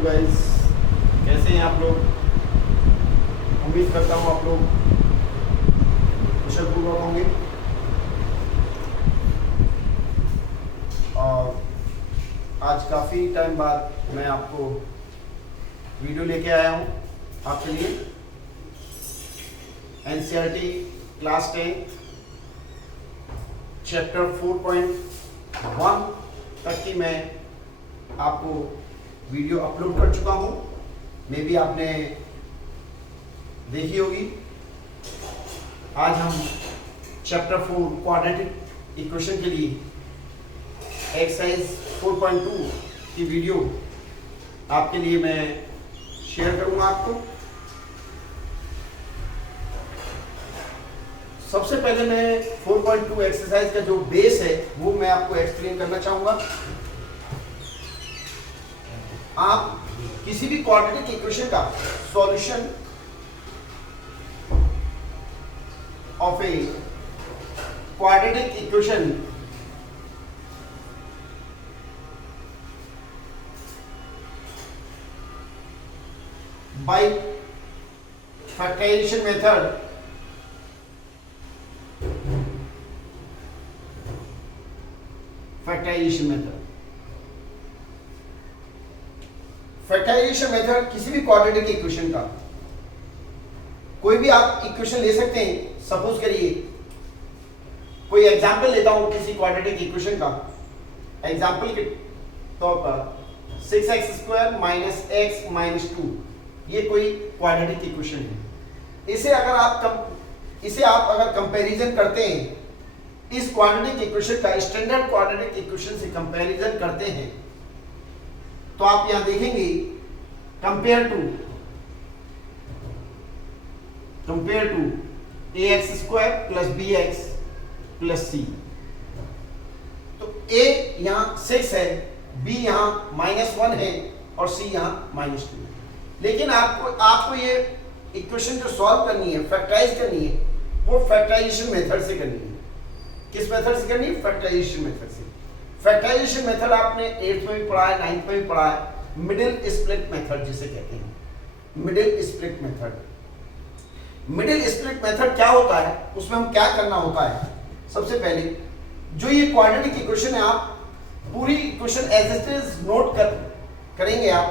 Hello guys, कैसे हैं आप लोग। उम्मीद करता हूँ आप लोग कुशलपूर्वक होंगे। और आज काफ़ी टाइम बाद मैं आपको वीडियो लेके आया हूँ आपके लिए। एनसीईआरटी क्लास 10 चैप्टर 4.1 तक की मैं आपको वीडियो अपलोड कर चुका हूँ। मे बी आपने देखी होगी। आज हम चैप्टर 4 क्वाड्रेटिक इक्वेशन के लिए एक्सरसाइज 4.2 की वीडियो आपके लिए मैं शेयर करूँगा आपको। सबसे पहले मैं 4.2 एक्सरसाइज का जो बेस है वो मैं आपको एक्सप्लेन करना चाहूँगा। आप किसी भी क्वाड्रेटिक इक्वेशन का solution of a quadratic equation by factorization method factorization method किसी भी क्वाड्रेटिक इक्वेशन का कोई भी आप इक्वेशन ले सकते हैं। सपोज करिए कोई एग्जांपल लेता हूं किसी क्वाड्रेटिक इक्वेशन का। एग्जांपल के तौर पर 6x² - x - 2 ये कोई क्वाड्रेटिक इक्वेशन है। इसे आप अगर कंपैरिजन करते हैं, इस क्वाड्रेटिक इक्वेशन का स्टैंडर्ड क्वाड्रेटिक इक्वेशन से कंपैरिजन करते हैं, तो आप यहां देखेंगे compare to ax² + bx + c। तो a यहां 6 है, b यहां -1 है और c यहां -2 है। लेकिन आपको ये इक्वेशन जो सॉल्व करनी है, फैक्टराइज करनी है, वो फैक्टराइजेशन मेथड से करनी है। किस मेथड से करनी है? फैक्टराइजेशन मेथड से। फैक्टराइजेशन मेथड आपने 8th में भी पढ़ा है, 9th में भी पढ़ा है। मिडिल स्प्लिट मेथड जिसे कहते हैं, middle split method. Middle split method क्या होता है, उसमें हम क्या करना होता है? सबसे पहले जो ये क्वाड्रेटिक इक्वेशन है, आप पूरी equation as it is note करेंगे आप।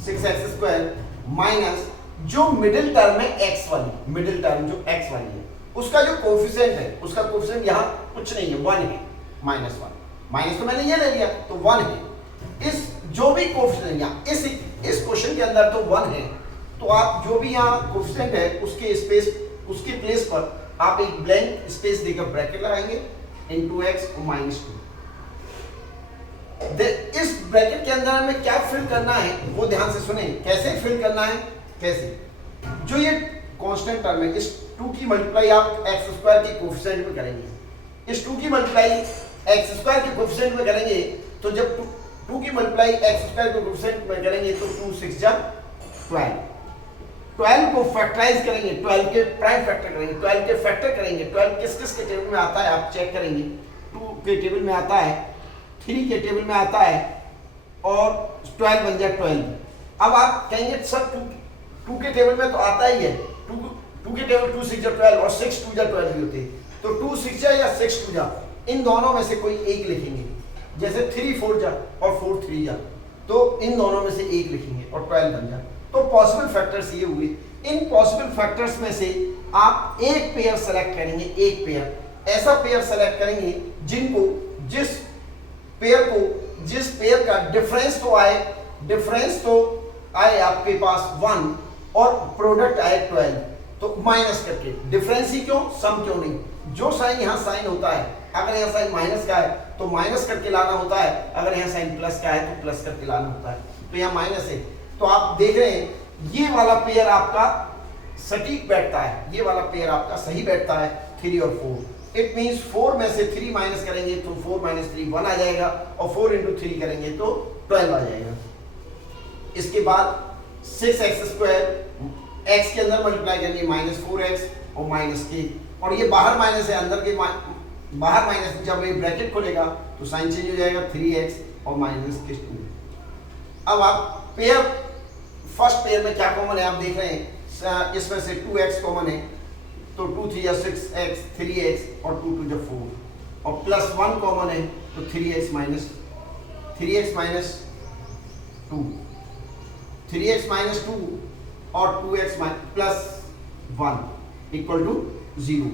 6x² माइनस जो मिडिल टर्म है x वाली, मिडिल टर्म जो x वाली है, उसका जो कोफिशिएंट है, उसका कोफिशिएंट यहाँ कुछ नहीं है, 1 है, -1। माइनस तो मैंने ये ले लिया तो 1 है। इस जो भी कोफिशिएंट यहाँ इस क्वेश्चन के अंदर तो 1 है, तो आप जो भी यहाँ कोफिशिएंट है उसके प्लेस पर आप एक ब्लैंक स्पेस देकर ब्रैकेट लगाएंगे into x और -2। इस ब्रैकेट के अंदर हमें क्या फिल करना है वो ध्यान से सुने। कैसे फिल करना है? कैसे? जो ये कांस्टेंट टर्म है, इस 2 की मल्टीप्लाई आप x² के कोफिशिएंट में करेंगे। इस 2 की मल्टीप्लाई x² के कोफिशिएंट में करेंगे, तो जब 2 की मल्टीप्लाई x² के कोफिशिएंट में करेंगे तो 2 × 6 = 12। 12 को फैक्टराइज करेंगे, 12 के प्राइम फैक्टर करेंगे, 12 के फैक्टर करेंगे। 12 किस के टेबल में आता है आप चेक करेंगे। 2 के टेबल में आता है, 3 के टेबल में आता है और 12 बन जाए 12। अब आप कहेंगे सर 2 के टेबल में तो आता ही है, 2 के टेबल 2 × 6 = 12 और 6 × 2 = 12 भी होते हैं। तो 2 × 6 या 6 × 2 इन दोनों में से कोई एक लिखेंगे। जैसे 3 × 4 और 4 × 3 तो इन दोनों में से एक लिखेंगे और 12 बन जाए। तो पॉसिबल फैक्टर्स ये हुए। इन पॉसिबल फैक्टर्स में से आप एक पेयर सेलेक्ट करेंगे, एक पेयर ऐसा पेयर सेलेक्ट करेंगे जिस पेयर का डिफरेंस तो आए आपके पास 1 और प्रोडक्ट आए 12। तो माइनस करके, डिफरेंस ही क्यों, सम क्यों नहीं। जो साइन यहाँ साइन होता है, अगर यहाँ साइन माइनस का है तो माइनस करके लाना होता है, अगर यहाँ साइन प्लस का है तो प्लस करके लाना होता है। तो यहाँ माइनस है, तो आप देख रहे हैं ये वाला पेयर आपका सटीक बैठता है, ये वाला पेयर आपका सही बैठता है 3 और 4। इट मींस 4 में से 3 माइनस करेंगे तो 4 - 3 1 आ जाएगा और 4 × 3 करेंगे तो 12 आ जाएगा। इसके बाद 6x² x के अंदर मल्टीप्लाई करेंगे -4x और -k, और ये बाहर माइनस है, अंदर के बाहर माइनस, जब ये ब्रैकेट खोलेगा तो साइन चेंज हो जाएगा 3x और -2। अब आप पेयर, फर्स्ट पेयर में क्या कॉमन है आप देख रहे हैं, इसमें से 2x कॉमन है, तो 2 3 या 6x, 3x और 2 2 जो 4, और प्लस 1 कॉमन है तो 3x माइनस 2, 3x माइनस 2 और 2x प्लस 1 इक्वल टू 0।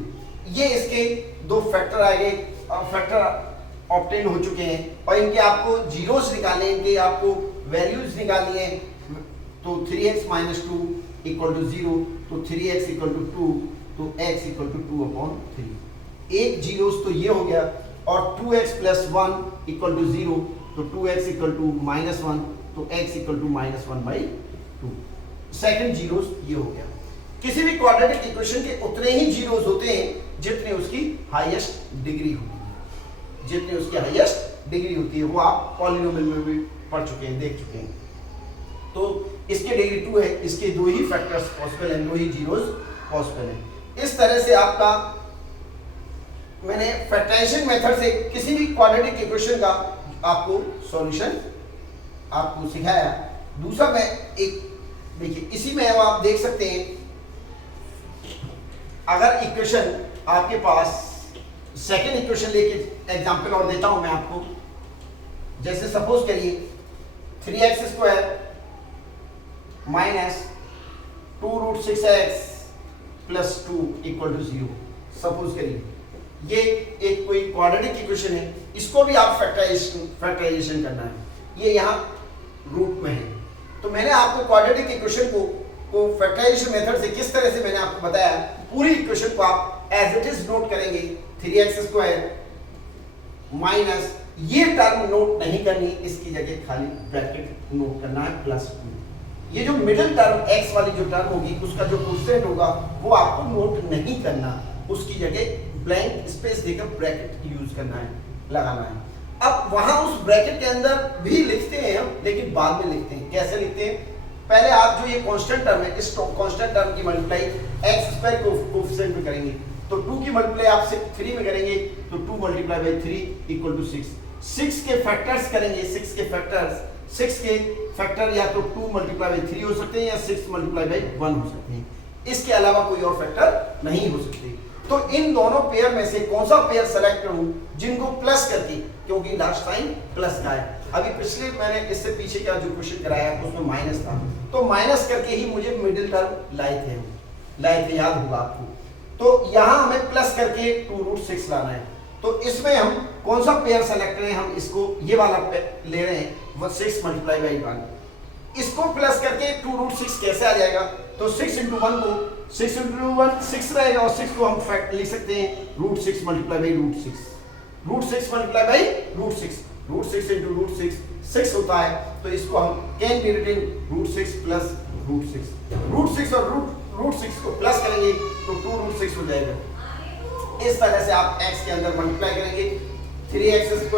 ये इसके दो फैक्टर आ गए, फैक्टर ऑब्टेन हो चुके हैं, और इनके आपको जीरोस निकालने, इनके आपको वैल्यूज निकालनी है। तो 3x माइनस 2 इक्वल टू 0, तो 3x इक्वल टू 2, तो x इक्वल टू 2/3। एक जीरोस तो ये हो गया, और 2x प्लस 1 इक्वल टू 0, तो 2x इक्वल टू -1, तो x equal to -1/2। Second zeros ये हो गया। किसी भी क्वाड्रेटिक इक्वेशन के उतने ही जीरोस होते हैं जितने उसकी हाईएस्ट डिग्री होती है, जितने उसकी हाईएस्ट डिग्री होती है। वो आप पॉलिनोमियल में भी पढ़ चुके हैं, देख चुके हैं। तो इसके डिग्री 2 है, इसके दो ही फैक्टर्स पॉसिबल हैं, दो ही जीरोस पॉसिबल हैं। इस तरह से आपका मैंने फैक्टराइजेशन मेथड से किसी भी क्वाड्रेटिक इक्वेशन का आपको सॉल्यूशन आपको सिखाया। दूसरा मैं एक देखिए, इसी में आप देख सकते हैं, अगर इक्वेशन आपके पास, सेकेंड इक्वेशन लेके एग्जांपल और देता हूं मैं आपको। जैसे सपोज करिए 3x² minus 2√6x plus 2 equal to 0। Suppose करिए ये एक कोई क्वाड्रेटिक इक्वेशन है, इसको भी आप फैक्टराइजेशन करना है, ये यहाँ रूट में है। तो मैंने आपको क्वाड्रेटिक इक्वेशन को फैक्टराइजेशन मेथड से किस तरह से मैंने आपको बताया, पूरी इक्वेशन को आप एज इट इज नोट करेंगे। 3x² माइनस, ये टर्म नोट नहीं करनी, इसकी जगह खाली ब्रैकेट नोट करना है +2। ये जो मिडिल टर्म x वाली जो टर्म होगी, उसका जो कोएफिशिएंट होगा वो आपको नोट नहीं करना, उसकी जगह ब्लैंक स्पेस देकर ब्रैकेट यूज करना है, लगाना है। अब वहां उस ब्रैकेट के अंदर भी लिखते हैं हम, लेकिन बाद में लिखते हैं। कैसे लिखते हैं, पहले आप जो ये कांस्टेंट टर्म है, इस कांस्टेंट टर्म की मल्टीप्लाई x² को कोएफिशिएंट में करेंगे, तो 2 की मल्टीप्लाई आप 3 में करेंगे, तो 2 × 3 इक्वल टू 6। 6 के फैक्टर्स करेंगे, 6 के फैक्टर्स, 6 के फैक्टर या तो 2 × 3 हो सकते हैं या 6 × 1 हो सकते हैं। इसके अलावा कोई और फैक्टर नहीं हो सकते। तो इन दोनों पेयर में से कौन सा पेयर सेलेक्ट करूं जिनको प्लस करके, क्योंकि लास्ट टाइम प्लस का है। अभी पिछले मैंने इससे पीछे का जो क्वेश्चन कराया उसमें माइनस था, तो माइनस करके ही मुझे मिडिल टर्म लाए थे, याद होगा आपको। तो यहाँ हमें प्लस करके 2√6 लाना है। तो इसमें हम कौन सा पेयर सेलेक्ट करें, हम इसको ये वाला ले रहे हैं, 6 × 1। इसको प्लस करके 2√6 कैसे आ जाएगा, तो 6 × 1 को 6 × 1 6 रहेगा, और 6 को हम फैक्ट लिख सकते हैं √6 × √6, √6 × √6, √6 × √6 6 होता है। तो इसको हम कैन बी रिटन √6 + √6, √6 और √6 को प्लस करेंगे तो 2√6 हो जाएगा। इस तरह से आप x के अंदर मल्टीप्लाई करेंगे, 3x²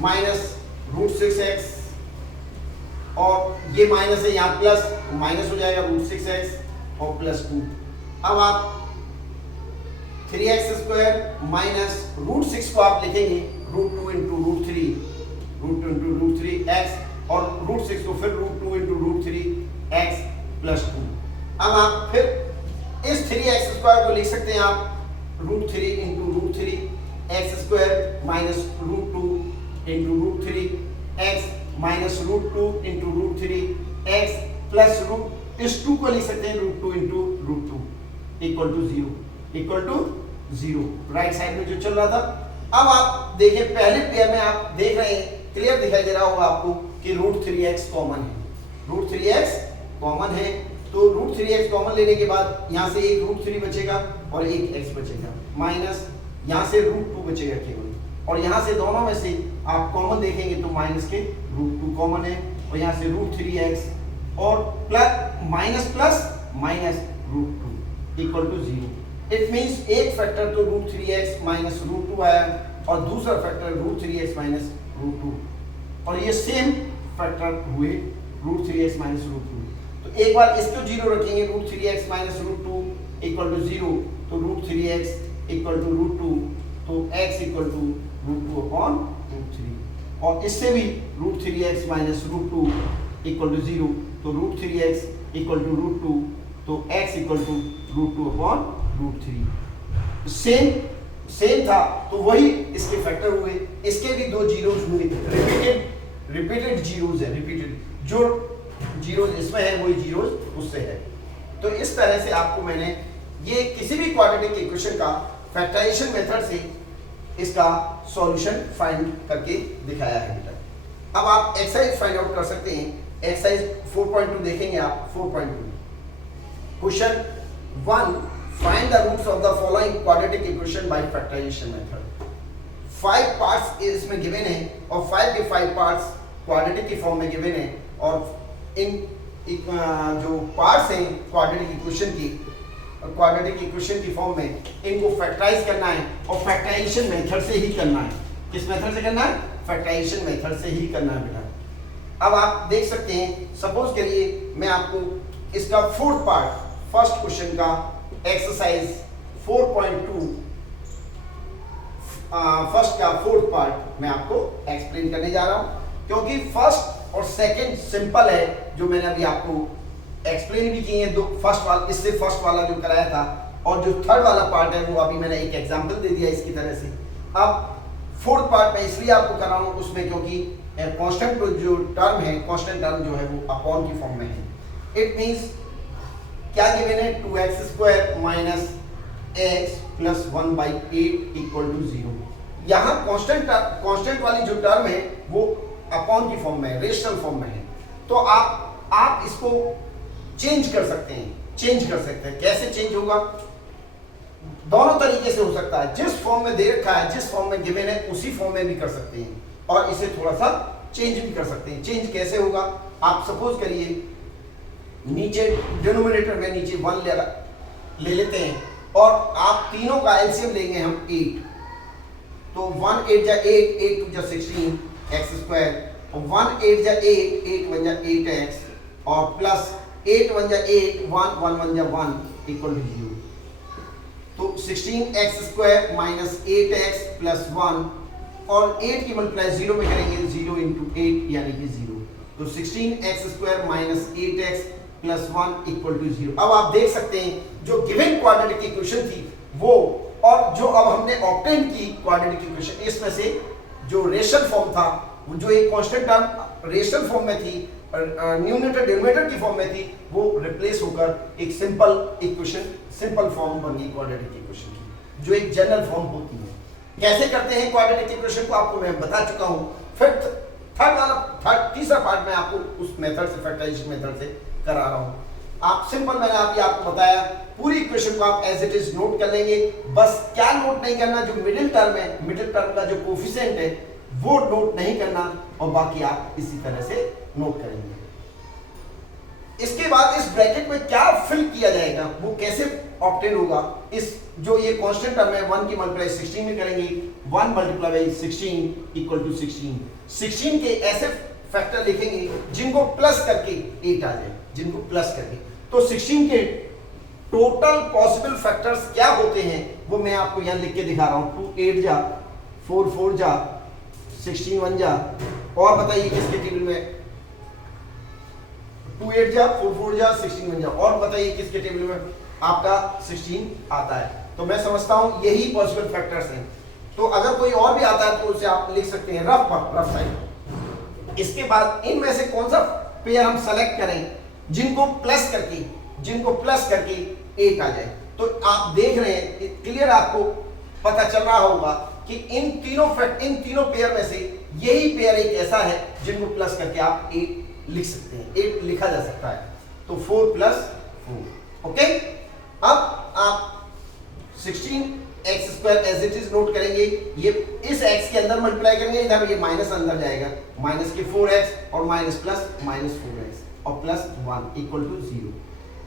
माइनस √6x, और ये माइनस है यहाँ प्लस, माइनस हो जाएगा √6x और +2। अब आप 3x² माइनस √6 को आप लिखेंगे √2 × √3x, और √6 को फिर √2 × √3x +2। अब आप फिर इस 3x² को लिख सकते हैं आप √3 × √3x² minus √2 × √3x minus √2 × √3x plus इस 2 को लिख सकते हैं √2 × √2 इक्वल टू 0, राइट साइड में जो चल रहा था। अब आप देखिए पहले पेयर में आप देख रहे हैं, क्लियर दिखाई दे रहा होगा आपको कि √3x कॉमन है, √3x कॉमन है। तो √3x कॉमन लेने के बाद यहाँ से एक √3 बचेगा और एक x बचेगा, माइनस यहाँ से √2 बचेगा केवल, और यहाँ से दोनों में से आप कॉमन देखेंगे तो माइनस के √2 कॉमन है, और यहाँ से √3x और plus minus √2 equal to 0। It means एक फैक्टर तो √3x माइनस √2 आया, और दूसरा फैक्टर √3x माइनस √2, और ये सेम फैक्टर हुए √3x माइनस √2। तो एक बार इसको 0 रखेंगे, √3x माइनस √2 इक्वल टू 0, तो √3x इक्वल टू √2, तो x इक्वल टू √2/√3, और इससे भी √3x माइनस √2 इक्वल टू 0, तो √3x इक्वल टू √2, तो x equal to √2 upon √3। Same था, तो वही इसके फैक्टर हुए। इसके भी 2 जीरोज हुए, रिपीटेड जीरोज है, रिपीटेड जो जीरोज इसमें है वही जीरोज उससे है। तो इस तरह से आपको मैंने ये किसी भी क्वाड्रेटिक इक्वेशन का फैक्टराइजेशन मेथड से इसका सॉल्यूशन फाइंड करके दिखाया है बेटा। अब आप एक्सरसाइज फाइंड आउट कर सकते हैं। एक्सरसाइज 4.2 देखेंगे आप। 4.2 question 1, find the roots of the following quadratic equation by factorization method. 5 parts इसमें गिवन है और 5 के 5 पार्ट्स क्वाड्रेटिक की फॉर्म में गिवन है, और इन जो पार्ट्स हैं क्वाड्रेटिक इक्वेशन की फॉर्म में इनको फैक्टराइज करना है, और फैक्टराइजेशन मेथड से ही करना है। किस मेथड से करना है? फैक्टराइजेशन मेथड से ही करना है बेटा। अब आप देख सकते हैं, सपोज करिए मैं आपको इसका फोर्थ पार्ट, फर्स्ट क्वेश्चन का एक्सरसाइज 4.2 फर्स्ट का फोर्थ पार्ट मैं आपको एक्सप्लेन करने जा रहा हूं, क्योंकि फर्स्ट और सेकंड सिंपल है, जो मैंने अभी आपको एक्सप्लेन भी किए हैं। दो फर्स्ट वाला, इससे फर्स्ट वाला जो कराया था, और जो थर्ड वाला पार्ट है वो अभी मैंने एक एग्जांपल दे दिया इसकी तरह से। अब फोर्थ पार्ट मैं इसलिए आपको करा रहा हूं उसमें, क्योंकि कांस्टेंट जो टर्म है, कांस्टेंट टर्म जो है वो अपॉन की फॉर्म में है। इट मींस क्या गिवन है? 2x² - x + 1/8 = 0। यहाँ कांस्टेंट वाली जो टर्म है वो अपॉन की फॉर्म में है, रेशनल फॉर्म में है। तो आप इसको चेंज कर सकते हैं। कैसे चेंज होगा? दोनों तरीके से हो सकता है। जिस फॉर्म में दे रखा है, जिस फॉर्म में गिवन है, उसी फॉर्म में भी कर सकते हैं, और इसे थोड़ा सा चेंज भी कर सकते हैं। चेंज कैसे होगा? आप सपोज करिए नीचे डिनोमिनेटर में नीचे 1 ले लेते हैं, और आप तीनों का एलसीएम लेंगे हम 8। तो 1 8 जा 8, 8 2 जा 16 x², और 1 8 जा 8, 8 1 जा 8x, और प्लस 8 1 जा 8, 1 1 1 जा 1 = 0। तो 16x² - 8x + 1, और 8 की मल्टीप्लाई 0 में करेंगे, 0 × 8 यानी कि 0। तो 16x² - 8x + 1 = 0। अब आप देख सकते हैं जो गिवन क्वाड्रेटिक इक्वेशन थी वो, और जो अब हमने ऑब्टेन की क्वाड्रेटिक इक्वेशन, इसमें से जो रेशनल फॉर्म था, जो एक कांस्टेंट टर्म रेशनल फॉर्म में थी, न्यूमरेटर डिनोमिनेटर की फॉर्म में थी, वो रिप्लेस होकर एक सिंपल फॉर्म बन गई क्वाड्रेटिक इक्वेशन की, जो एक जनरल फॉर्म होती है। कैसे करते हैं क्वाड्रेटिक इक्वेशन को आपको मैं बता चुका हूं। फिर तीसरा पार्ट मैं आपको उस मेथड से, फैक्टराइजेशन मेथड से करा रहा हूं। आप सिंपल, मैंने आपको बताया, पूरी इक्वेशन को आप एज इट इज नोट कर लेंगे। बस क्या नोट नहीं करना? जो मिडिल टर्म है, मिडिल टर्म का जो कोफिशिएंट है वो नोट नहीं करना, और बाकी आप इसी तरह से नोट करेंगे। इसके बाद इस ब्रैकेट में क्या फिल किया जाएगा, वो कैसे ऑब्टेन होगा? इस जो ये कांस्टेंट टर्म है, 1 की मल्टीप्लाई 16 में करेंगे, 1 × 16 = 16। 16 के ऐसे फैक्टर लिखेंगे जिनको प्लस करके 8 आ जाए, जिनको प्लस करके। तो 16 के टोटल पॉसिबल फैक्टर्स क्या होते हैं वो मैं आपको यहां लिख के दिखा रहा हूं। 2 8 जा, 4 4 जा, 16 1 जा, और बताइए किसके टेबल में? 2 8 जा, 4 4 जा, 16 1 जा, और बताइए किसके टेबल में आपका 16 आता है? तो मैं समझता हूं यही पॉसिबल फैक्टर्स हैं। तो अगर कोई और भी आता है तो उसे आप लिख सकते हैं रफ साइड। इसके बाद इनमें से कौन सा पेयर हम सेलेक्ट करें जिनको प्लस करके 8 आ जाए? तो आप देख रहे हैं, क्लियर आपको पता चल रहा होगा कि इन तीनों पेयर में से यही पेयर एक ऐसा है जिनको प्लस करके आप 8 लिख सकते हैं, 8 लिखा जा सकता है। तो 4 + 4। ओके, अब आप 16x² as it is note करेंगे। ये इस x के अंदर मल्टीप्लाई करेंगे, इधर ये माइनस अंदर जाएगा, माइनस के 4x और माइनस प्लस -4x और प्लस 1 = 0।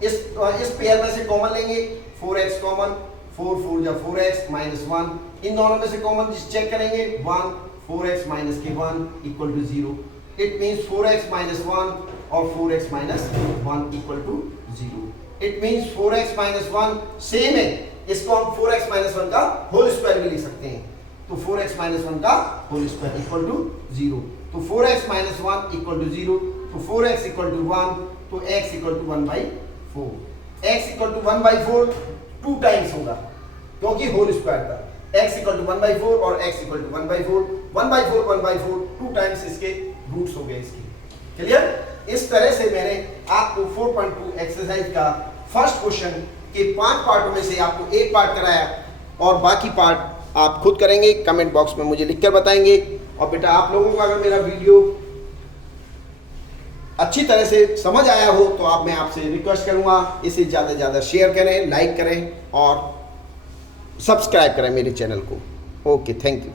इस पेयर में से कॉमन लेंगे, 4x कॉमन, 4 4 जा 4x -1, इन दोनों में से कॉमन चेक करेंगे, 1 4x - -1 = 0। इट मींस 4x - 1 और 4x - 1 = 0। It means 4x - 1 same है, इसको हम 4x - 1 का होल स्क्वायर भी लिख सकते हैं। तो 4x - 1 का होल स्क्वायर = 0। तो 4x - 1 = 0, तो 4x इक्वल टू 1, तो x equal to 1/4, x equal to 1/4 2 times होगा क्योंकि होल स्क्वायर था, x इक्वल टू 1/4 और x इक्वल टू 1/4, 1/4 2 टाइम्स इसके रूट्स हो गए इसके। क्लियर? इस तरह से मैंने आपको 4.2 एक्सरसाइज का फर्स्ट क्वेश्चन के 5 पार्टों में से आपको एक पार्ट कराया और बाकी पार्ट आप खुद करेंगे, कमेंट बॉक्स में मुझे लिखकर बताएंगे। और बेटा आप लोगों को अगर मेरा वीडियो अच्छी तरह से समझ आया हो तो मैं आपसे रिक्वेस्ट करूंगा इसे ज़्यादा से ज़्यादा शेयर करें, लाइक करें और सब्सक्राइब करें मेरे चैनल को। Okay, thank you.